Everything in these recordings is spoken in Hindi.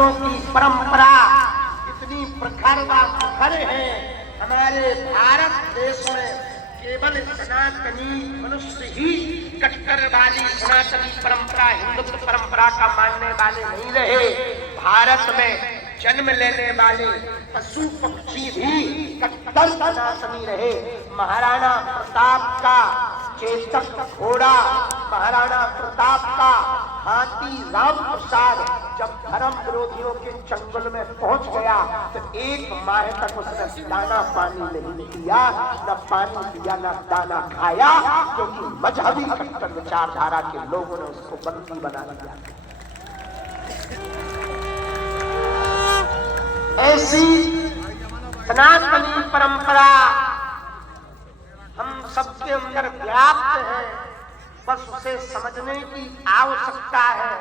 सदियों की परंपरा इतनी प्रखर व मुखर है। हमारे भारत देश में केवल सनातनी मनुष्य ही कट्टरवादी सनातनी परंपरा, हिंदुत्व परंपरा का मानने वाले नहीं रहे। भारत में जन्म लेने वाले पशु पक्षी भी कट्टर सनातनी रहे। महाराणा प्रताप का चेतक घोड़ा, महाराणा प्रताप का हाथी राम प्रसाद जब धर्म विरोधियों के चंगुल में पहुंच गया तो 1 माह तक उसने दाना पानी नहीं दिया, न पानी दिया न दाना खाया, क्योंकि मजहबी कट्टर विचारधारा के लोगों ने उसको बंदी बना दिया। ऐसी सनातनी परंपरा हम सबके अंदर व्याप्त है, बस उसे समझने की आवश्यकता है।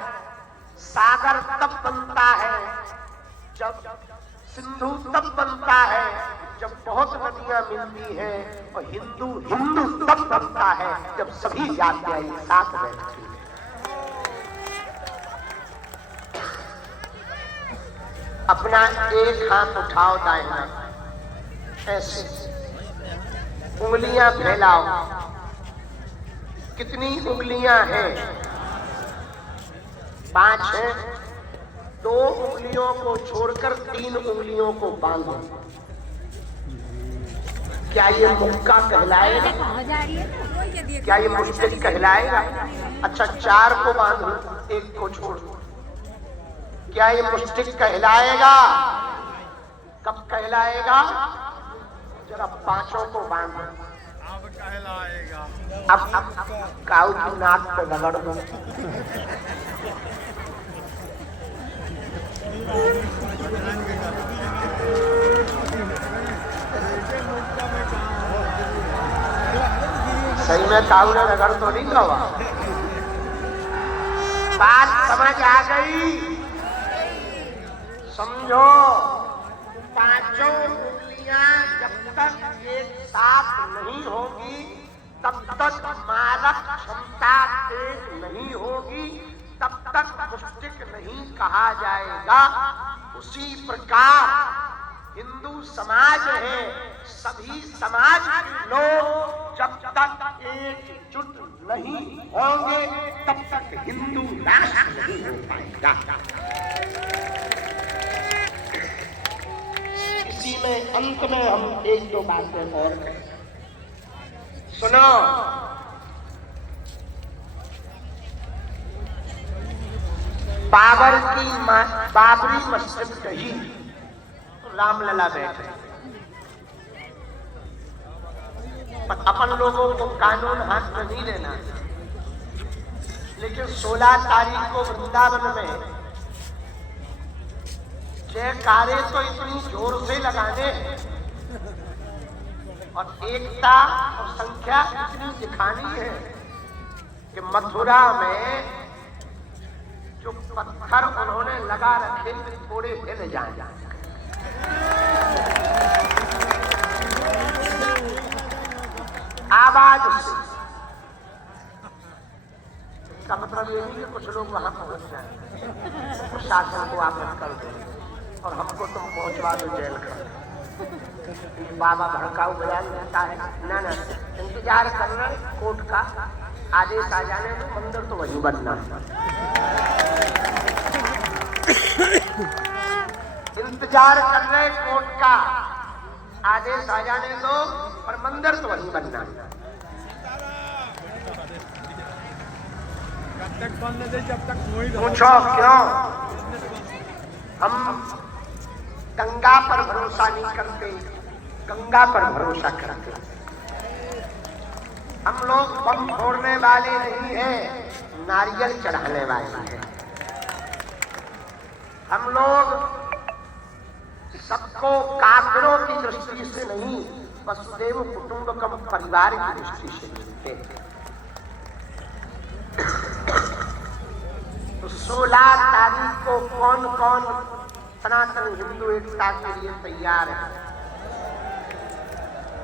सागर तब बनता है जब, सिंधु तब बनता है जब बहुत नदियां मिलती है, और हिंदू हिंदू तब बनता है जब सभी जातियां एक साथ बैठती हैं। अपना एक हाथ उठाओ दाहिना, ऐसे उंगलियां फैलाओ। कितनी उंगलियां हैं? 5 हैं। 2 उंगलियों को छोड़कर 3 उंगलियों को बांधो। क्या ये मुक्का कहलाएगा? क्या ये मुश्किल कहलाएगा? अच्छा 4 को बांधो, 1 को छोड़ो। क्या ये मुश्किल कहलाएगा? कब कहलाएगा? जरा 5 को बांधो। अब कहलाएगा। अब काऊ की नाक पे रगड़ दो। सही में काऊ ने रगड़ तो नहीं दवा। बात समझ आ गई? समझो, 5 उंगलियां जब तक एक साथ नहीं होगी तब तक मारक क्षमता तेज नहीं होगी, तब तक मुष्टिक नहीं कहा जाएगा। उसी प्रकार हिंदू समाज है, सभी समाज के लोग जब तक एकजुट नहीं होंगे तब तक हिंदू राष्ट्र नहीं हो पाएगा। इसी में अंत में हम 1-2 बातें और करें। सुनो, बाबरी मस्जिद कही तो रामलला बैठे, पर अपन लोगों को कानून हाथ में नहीं लेना। लेकिन 16 तारीख को वृंदावन में जयकारे तो इतनी जोर से लगाने हैं और एकता और संख्या इतनी दिखानी है कि मथुरा में जो पत्थर उन्होंने लगा रखे थोड़े हिल जाए। आवाज से इसका मतलब ये नहीं कि कुछ लोग वहां पहुंच जाए, प्रशासन को वापस कर दे और हमको तुम पहुंचवा दो जेल कर। बाबा भड़काऊ बयान देता है, ना ना इंतजार करना, कोर्ट का आदेश आ जाने तो मंदिर तो वहीं बनना। इंतजार कर रहे कोर्ट का आदेश आ जाने दो, पर मंदिर तो वहीं बनना। जब तक बनने दे जब तक पूछो क्यों? हम गंगा पर भरोसा नहीं करते, गंगा पर भरोसा करते। हम लोग बम फोड़ने वाले नहीं हैं, नारियल चढ़ाने वाले हैं। हम लोग सबको काफिरों की दृष्टि से नहीं, वसुदेव कुटुंबकम परिवार की दृष्टि से देखते हैं। तो 16 तारीख को कौन कौन सनातन हिंदू एकता के लिए तैयार है?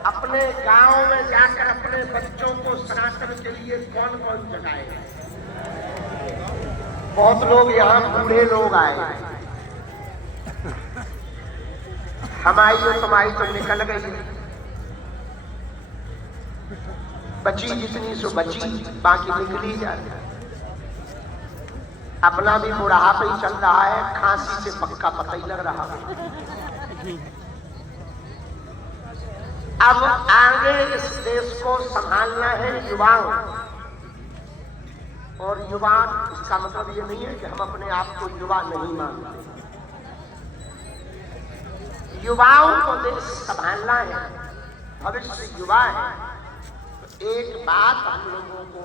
अपने गांव में जाकर अपने बच्चों को सनातन के लिए कौन कौन जगाएगा? बहुत लोग यहाँ बूढ़े लोग आए, हमारी और तुम्हारी तो निकल गई, बची जितनी सो बची, बाकी निकली जाती। अपना भी बुढ़ापा ही चल रहा है, खांसी से पक्का पता ही लग रहा है। अब आगे इस देश को संभालना है युवाओं, और युवा इसका मतलब ये नहीं है कि हम अपने आप को युवा नहीं मानते। युवाओं को देश संभालना है, भविष्य युवा है। तो एक बात हम लोगों को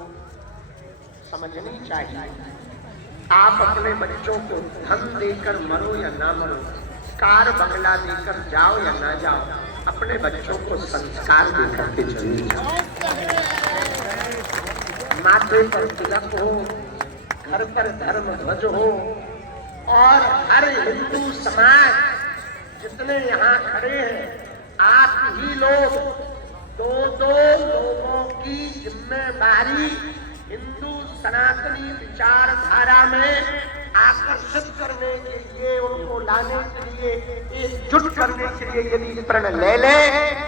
समझनी चाहिए, आप अपने बच्चों को धन देकर मरो या ना मरो, कार बंगला देकर जाओ या ना जाओ, अपने बच्चों को संस्कार देकर के चलिए। माथे पर तिलक हो, घर पर धर्म ध्वज हो, और हर हिंदू समाज जितने यहाँ खड़े हैं, आप ही लोग दो लोगों की जिम्मेदारी हिंदू सनातनी विचारधारा में आकर्षित करने के लिए, उनको लाने के लिए, एकजुट करने के लिए यदि प्रण ले ले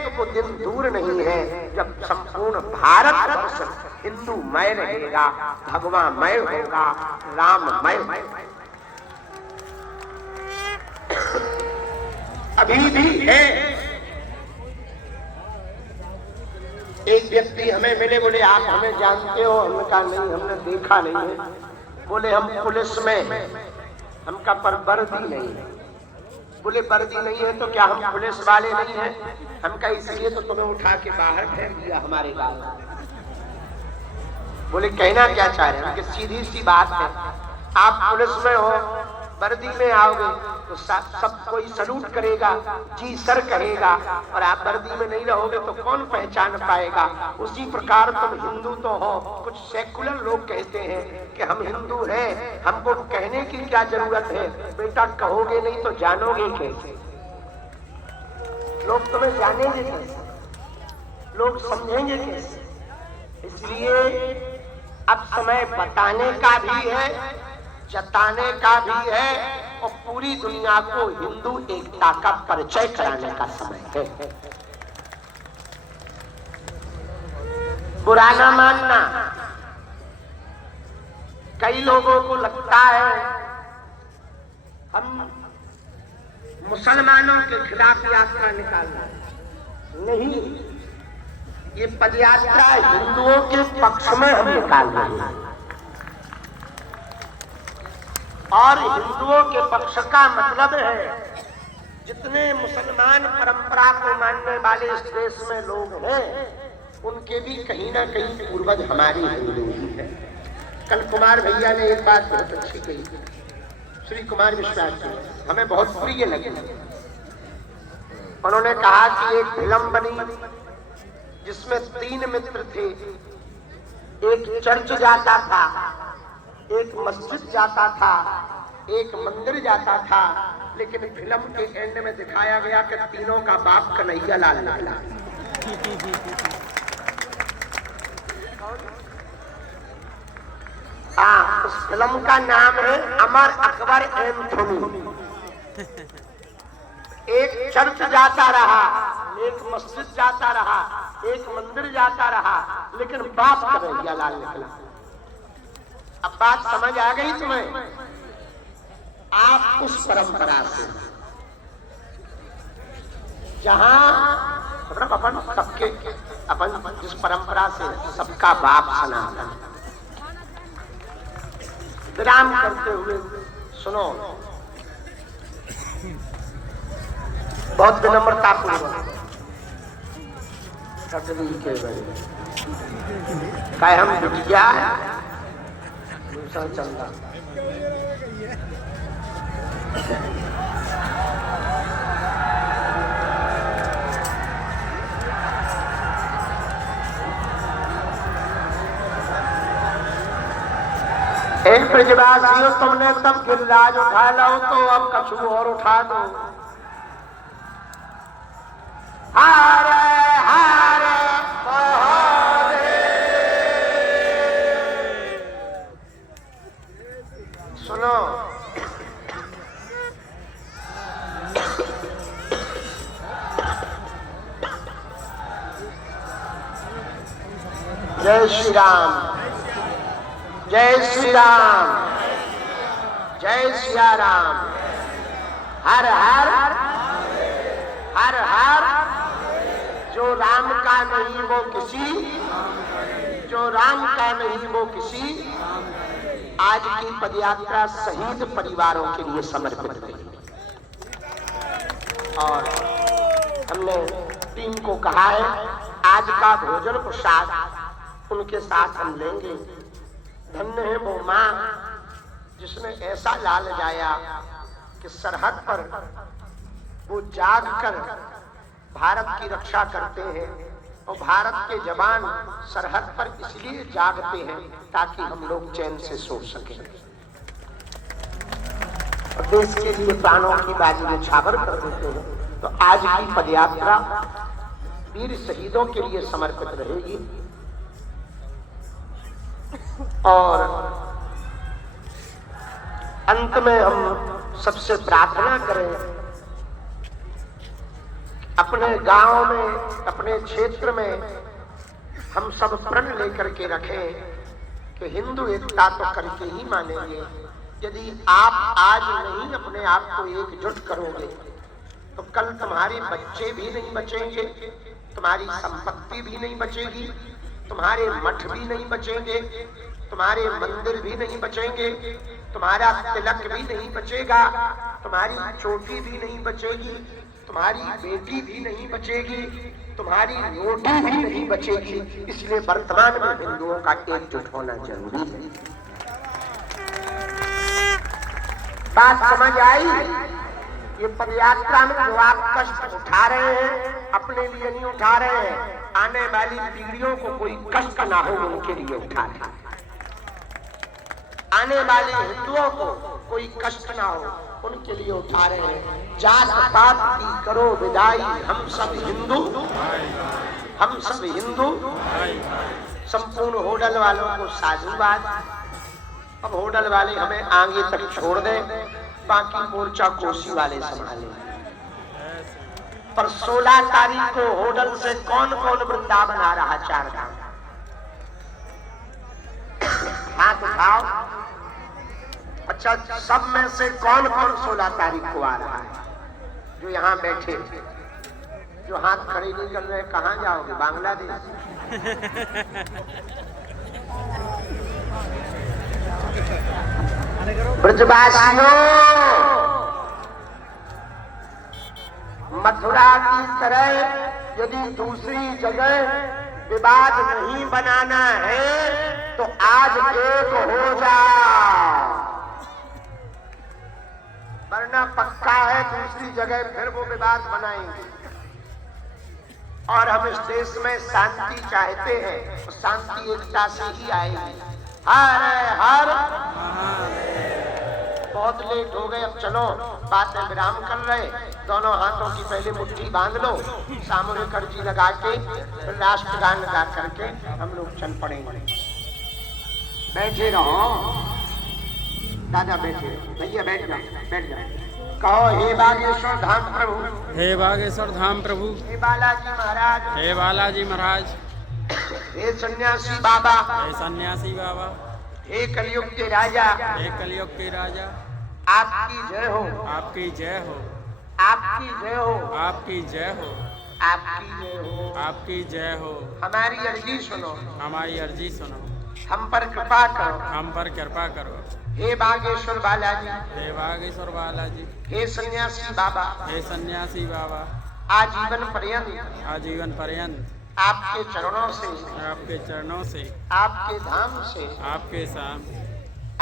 तो वो दिन दूर नहीं है जब संपूर्ण भारत हिंदूमय रहेगा, भगवामय होगा, राममय होगा। अभी भी है। एक व्यक्ति हमें मिले, बोले आप हमें जानते हो? हमने कहा नहीं, हमने देखा नहीं है। बोले हम पुलिस में, हम का पर वर्दी नहीं है। बोले वर्दी नहीं है तो क्या हम पुलिस वाले नहीं हैं? हम का इसलिए तो तुम्हें उठा के बाहर फेंक दिया हमारे गांव। बोले कहना क्या चाह रहे हैं? सीधी सी बात है, आप पुलिस में हो, वर्दी में आओगे तो सब कोई सलूट करेगा, जी सर कहेगा, और आप वर्दी में नहीं रहोगे तो कौन पहचान पाएगा। उसी प्रकार तुम हिंदू तो हो, कुछ सेकुलर लोग कहते हैं कि हम हिंदू हैं, हमको कहने की क्या जरूरत है? बेटा कहोगे नहीं तो जानोगे कैसे? लोग तुम्हें जानेंगे कैसे? लोग समझेंगे कैसे? इसलिए अब समय बताने का भी है, जताने का भी है, और पूरी दुनिया को हिंदू एकता का परिचय कराने का समय है। बुरा ना मानना, कई लोगों को लगता है हम मुसलमानों के खिलाफ यात्रा निकालना, नहीं, ये पदयात्रा हिंदुओं के पक्ष में हम निकाल रहे हैं, और हिंदुओं के पक्ष का मतलब है जितने मुसलमान परंपरा को मानने वाले इस देश में लोग हैं, उनके भी कहीं ना कहीं पूर्वज हमारे हिंदू ही हैं। कल कुमार भैया ने एक बात बहुत अच्छी कही, श्री कुमार विश्वास जी, हमें बहुत प्रिय लगी। उन्होंने कहा कि एक फिल्म बनी जिसमें 3 मित्र थे, एक चर्च जाता था, एक मस्जिद जाता था, एक मंदिर जाता था, लेकिन फिल्म के एंड में दिखाया गया कि तीनों का बाप कन्हैया लाल निकला। उस फिल्म का नाम है अमर अकबर एंथोनी। एक चर्च जाता रहा, एक मस्जिद जाता रहा, एक मंदिर जाता रहा, लेकिन बाप कन्हैया लाल निकला। अब बात समझ आ गई तुम्हें? आप उस परंपरा से जहां अपन सबके, अपन जिस परंपरा से सबका बाप सनातन, विराम करते हुए सुनो, बहुत विनम्रता पूर्वक काय हम बिटिया दूसरा चंदा एक ब्रजवासियों, तुमने तब गिरिराज उठा लो तो अब कछु और उठा दो। हारे हारे सुनो, जय श्री राम, जय श्री राम, जय सिया राम। हर हर हर हर। जो राम का नहीं वो किसी, जो राम का नहीं वो किसी। आज की पदयात्रा शहीद परिवारों के लिए समर्पित है और हमने टीम को कहा है आज का भोजन प्रसाद उनके साथ हम लेंगे। धन्य है वो माँ जिसने ऐसा लाल जाया कि सरहद पर वो जाग कर भारत की रक्षा करते हैं और भारत के जवान सरहद पर इसलिए जागते हैं ताकि हम लोग चैन से सो सकें और देश के लिए प्राणों की बाजी न्यौछावर कर देते हैं। तो आज की पदयात्रा वीर शहीदों के लिए समर्पित रहेगी और अंत में हम सबसे प्रार्थना करें अपने गांव में, अपने क्षेत्र में हम सब प्रण लेकर के रखें कि हिंदू एकता तो करके ही मानेंगे। यदि आप आज नहीं अपने आप को एकजुट करोगे तो कल तुम्हारे बच्चे भी नहीं बचेंगे, तुम्हारी संपत्ति भी नहीं बचेगी, तुम्हारे मठ भी नहीं बचेंगे, तुम्हारे मंदिर भी नहीं बचेंगे, तुम्हारा तिलक भी नहीं बचेगा, तुम्हारी चोटी भी नहीं बचेगी, तुम्हारी बेटी भी नहीं बचेगी, तुम्हारी रोटी भी नहीं बचेगी। इसलिए वर्तमान में हिंदुओं का एकजुट होना जरूरी है। बात समझ आई? ये पदयात्रा में जो आप कष्ट उठा रहे हैं अपने लिए नहीं उठा रहे हैं, आने वाली पीढ़ियों को कोई कष्ट ना हो उनके लिए उठा रहे हैं। आने वाले हिंदुओं को कोई कष्ट ना हो उनके लिए उठा रहे हैं। जात पात की करो विदाई, हम सब हिंदू, हम सब हिंदू। संपूर्ण होडल वालों को साधुवाद। अब होडल वाले हमें आगे तक छोड़ दें, बाकी मोर्चा कोसी वाले संभाले। पर 16 तारीख को होडल से कौन कौन वृंदावन आ रहा? 4 धाम। हाथ उठाओ। अच्छा, सब में से कौन कौन 16 तारीख को आ रहा है? जो यहाँ बैठे, जो हाथ खड़े नहीं कर रहे, कहाँ जाओगे? बांग्लादेश? ब्रजवासियों, मथुरा की तरह यदि दूसरी जगह विवाद नहीं बनाना है तो आज एक हो जाओ, वरना पक्का है दूसरी जगह फिर वो विवाद बनाएंगे। और हम इस देश में शांति चाहते हैं, तो शांति एकता से ही आएगी। हर हर। बहुत लेट हो गए, अब चलो बात में विराम कर रहे। दोनों हाथों की पहले मुट्ठी बांध लो, सामूहिक अर्जी लगा के फिर राष्ट्रगान लगा करके हम लोग चल पड़ेंगे। बैठे रहो दादा, बैठे। भैया बैठ जाओ, बैठ जाओ। कहो, हे बागेश्वर धाम प्रभु, हे बागेश्वर धाम प्रभु, हे बालाजी महाराज, हे बालाजी महाराज, हे सन्यासी बाबा, हे सन्यासी बाबा, हे कलयुग के राजा, हे कलयुग के राजा, आपकी जय हो, आपकी जय हो, आपकी जय हो, आपकी जय हो, आपकी जय हो, आपकी जय हो। हमारी अर्जी सुनो, हमारी अर्जी सुनो, हम पर कृपा करो, हम पर कृपा करो। हे बागेश्वर बालाजी, हे बागेश्वर बालाजी, हे सन्यासी बाबा, हे सन्यासी बाबा, आजीवन पर्यंत, आजीवन पर्यंत आपके चरणों से, आपके चरणों से, आपके धाम से, आपके साम,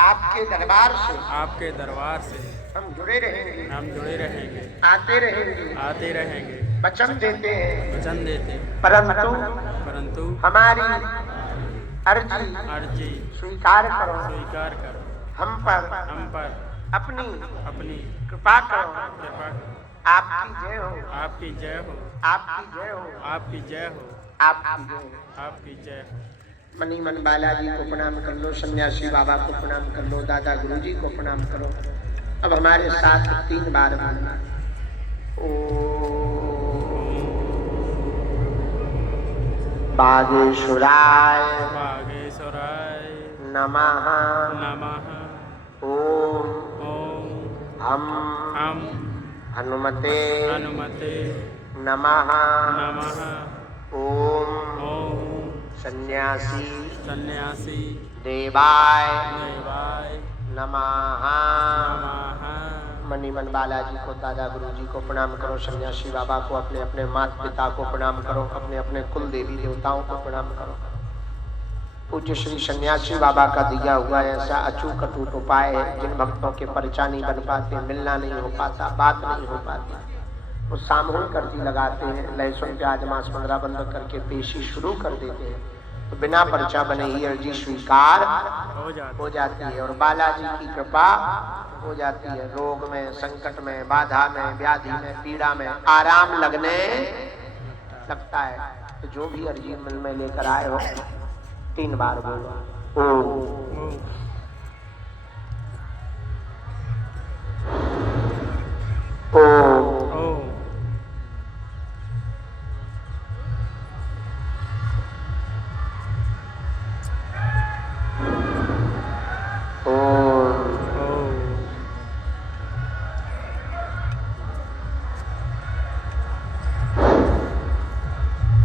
आपके दरबार से, आपके दरबार से हम जुड़े रहेंगे, हम जुड़े रहेंगे, आते रहेंगे, आते रहेंगे। वचन देते हैं, वचन देते, परंतु हमारी अर्जी अर्जी स्वीकार करो, स्वीकार करो। हम पर अपनी कृपा करो। कृपा करो। आपकी जय हो, आपकी जय हो, आपकी जय हो, आपकी जय हो, आपकी जय हो, आपकी जय हो। मनी मन बालाजी को प्रणाम कर लो, सन्यासी बाबा को प्रणाम कर लो, दादा गुरुजी को प्रणाम करो। अब हमारे साथ 3 बार बोलना। बागेश्वराय बागेश्वराय नमः। नमः। ओम ओम हम हनुमते हनुमते नमः। नमः। ओम ओम सन्यासी सन्यासी देवाय देवाय नमः। नमः। मणिमन बालाजी को, दादा गुरु जी को प्रणाम करो। सन्यासी बाबा को, अपने अपने माता पिता को प्रणाम करो। अपने अपने कुल देवी देवताओं को प्रणाम करो। पूज्य श्री सन्यासी बाबा का दिया हुआ ऐसा अचूक अटूट उपाय है, जिन भक्तों के परिचय नहीं बन पाते, मिलना नहीं हो पाता, बात नहीं हो पाती, वो सामूहिक अर्जी लगाते हैं। लहसुन प्याज मांस 15 बंद करके पेशी शुरू कर देते हैं, तो बिना पर्चा बने ही अर्जी स्वीकार हो जाती है और बालाजी की कृपा हो जाती है। रोग में, संकट में, बाधा में, व्याधि में, पीड़ा में आराम लगने लगता है। तो जो भी अर्जी मन में लेकर आए हो 3 बार बोलो ओम। ओम।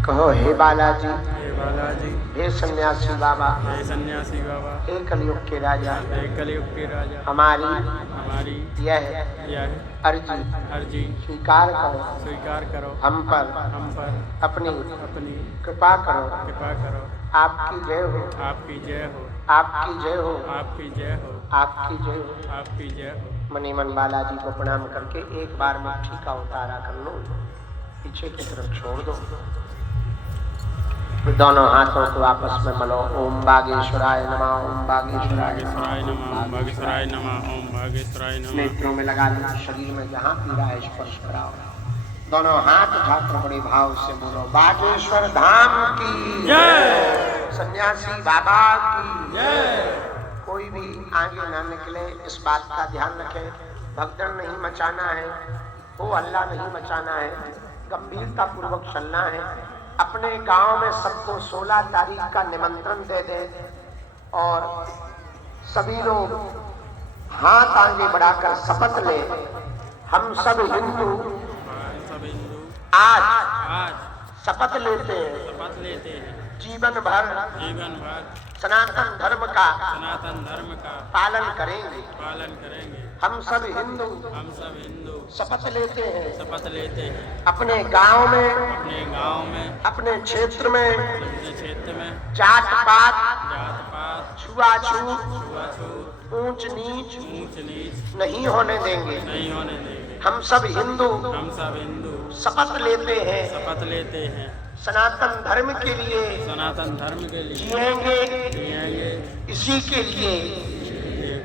कहो हे बालाजी, हे बालाजी, हे सन्यासी बाबा, हे सन्यासी बाबा, हे कलयुग के राजा, हे कलयुग के राजा, हमारी यह अर्जी स्वीकार करो। हम पर अपनी कृपा करो। आपकी जय हो, आपकी जय हो, आपकी जय हो, आपकी जय हो, आपकी जय हो, आपकी जय हो। मणिमन बालाजी को प्रणाम करके एक बार मुट्ठी का उतारा कर लो, पीछे की तरफ छोड़ दो। दोनों हाथों को आपस में मलो। ओम बागेश्वराय नमः। ओम बागेश्वराय नमः। ओम बागेश्वराय नमः। ओम बागेश्वराय नमः। नेत्रों में लगा लेना, शरीर में जहाँ पीड़ा है स्पर्श कराओ। दोनों हाथ उठाकर बड़े भाव से बोलो बागेश्वर धाम की जय, सन्यासी बाबा की जय। कोई भी आगे ना निकले, इस बात का ध्यान रखें। भगदड़ नहीं मचाना है, हो हल्ला नहीं मचाना है, गंभीरता पूर्वक चलना है। अपने गांव में सबको 16 तारीख का निमंत्रण दे दे और सभी लोग हाथ आगे बढ़ाकर शपथ ले। हम सब हिंदू आज शपथ लेते हैं जीवन भर सनातन धर्म का पालन करेंगे। हम सब हिंदू शपथ लेते हैं अपने गांव में, अपने क्षेत्र में जात पात छुआछूत ऊंच नीच नहीं होने देंगे। हम सब हिंदू शपथ लेते हैं सनातन धर्म के लिए जिएंगे, इसी के लिए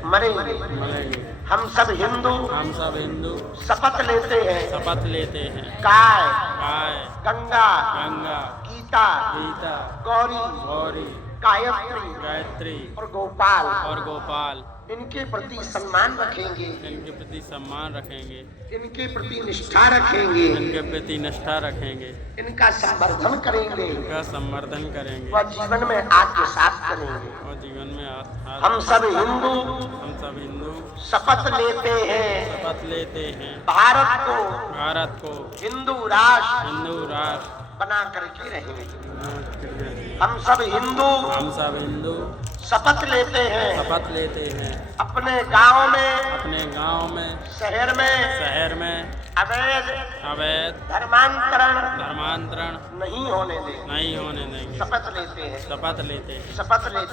मरेंगे। हम सब हिंदू शपथ लेते हैं काय, गंगा, गीता, गौरी, गायत्री और गोपाल इनके प्रति सम्मान रखेंगे, इनके प्रति निष्ठा रखेंगे, इनका संवर्धन करेंगे, वह जीवन में आत्मसात करेंगे। हम सब हिंदू शपथ लेते हैं भारत को हिंदू राष्ट्र बना करके रहेंगे। हम सब हिंदू शपथ लेते हैं अपने गांव में, शहर में अवैध धर्मांतरण नहीं होने देंगे। शपथ लेते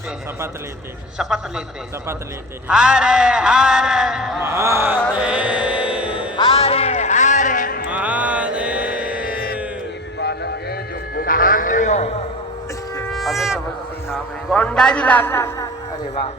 हैं। हरे हरे महादेव, हरे हरे महादेव। कहाँ के हो? गोंडा जिला का। अरे वाह,